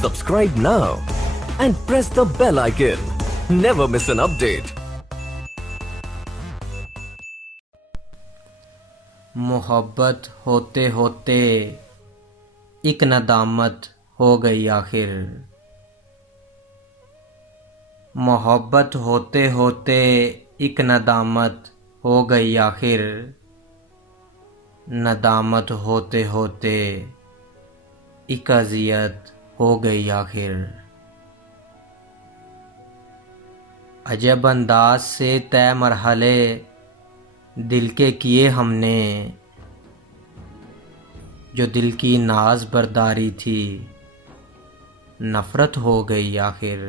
Subscribe now and press the bell icon. Never miss an update. मोहब्बत होते होते एक नदामत हो गई आखिर। मोहब्बत होते होते एक नदामत हो गई आखिर। नदामत होते होते एक अज़ियत हो गई आखिर। अजब अंदाज से तय मरहले दिल के किए हमने, जो दिल की नाज बरदारी थी नफ़रत हो गई आखिर।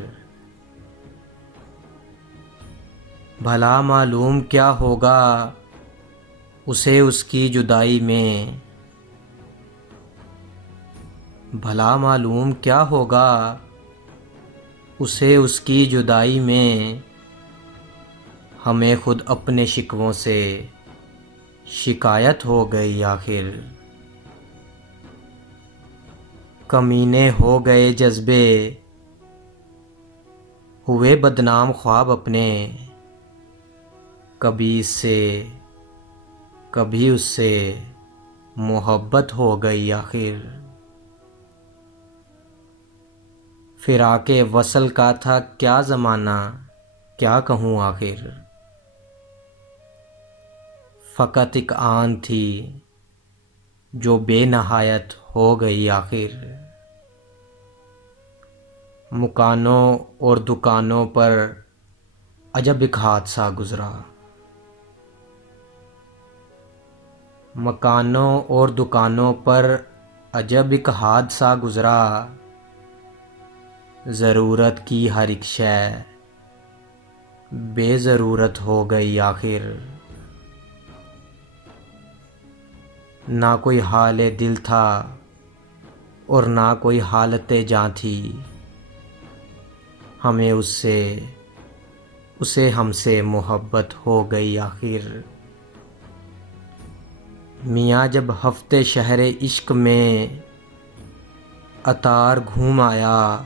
भला मालूम क्या होगा उसे उसकी जुदाई में, भला मालूम क्या होगा उसे उसकी जुदाई में। हमें खुद अपने शिकवों से शिकायत हो गई आखिर। कमीने हो गए जज्बे, हुए बदनाम ख्वाब अपने, कभी इससे कभी उससे मोहब्बत हो गई आखिर। फिराके वसल का था क्या ज़माना, क्या कहूँ आखिर। फ़कत एक आन थी जो बेनहायत हो गई आखिर। मुकानों और दुकानों पर अजब एक हादसा गुज़रा। मकानों और दुकानों पर अजब एक हादसा गुज़रा। ज़रूरत की हर एक शय बेज़रूरत हो गई आखिर। ना कोई हाले दिल था और ना कोई हालते जाँ थी। हमें उसे हमसे मोहब्बत हो गई आखिर। मियाँ जब हफ्ते शहर इश्क में अतार घूम आया,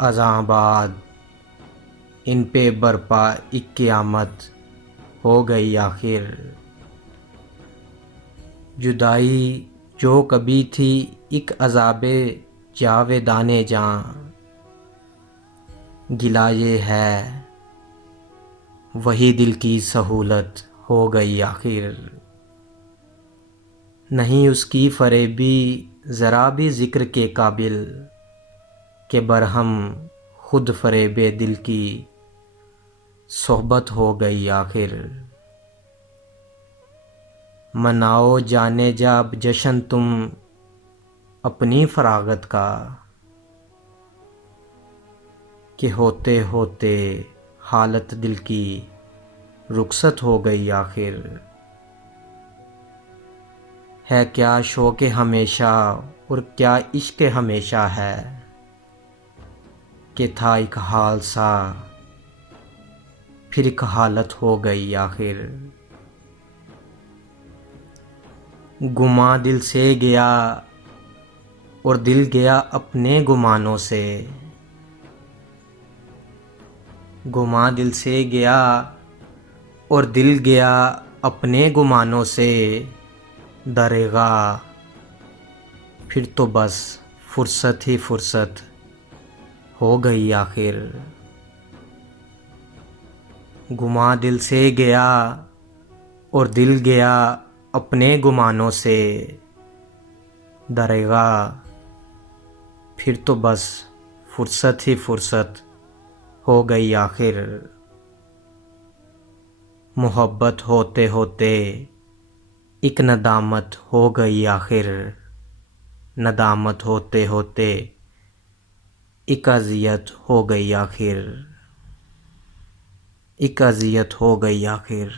अज़ां बाद इन पे बरपा एक क़यामत हो गई आखिर। जुदाई जो कभी थी एक अज़ाबे जावेदाने जाँ, गिला ये है वही दिल की सहूलत हो गई आखिर। नहीं उसकी फरेबी ज़रा भी ज़िक्र के काबिल, के बरहम खुद फरेबे दिल की सोहबत हो गई आखिर। मनाओ जाने जा अब जश्न तुम अपनी फरागत का, कि होते होते हालत दिल की रुखसत हो गई आखिर। है क्या शौक़ हमेशा और क्या इश्क़ हमेशा है, कि था एक हाल सा फिर एक हालत हो गई आखिर। गुमा दिल से गया और दिल गया अपने गुमानों से। गुमा दिल से गया और दिल गया अपने गुमानों से। दरेगा फिर तो बस फुर्सत ही फुर्सत हो गई आखिर। गुमा दिल से गया और दिल गया अपने गुमानों से। दरेगा फिर तो बस फुर्सत ही फुर्सत हो गई आखिर। मोहब्बत होते होते एक नदामत हो गई आखिर। नदामत होते होते एक अज़ियत हो गई आखिर। एक अज़ियत हो गई आखिर।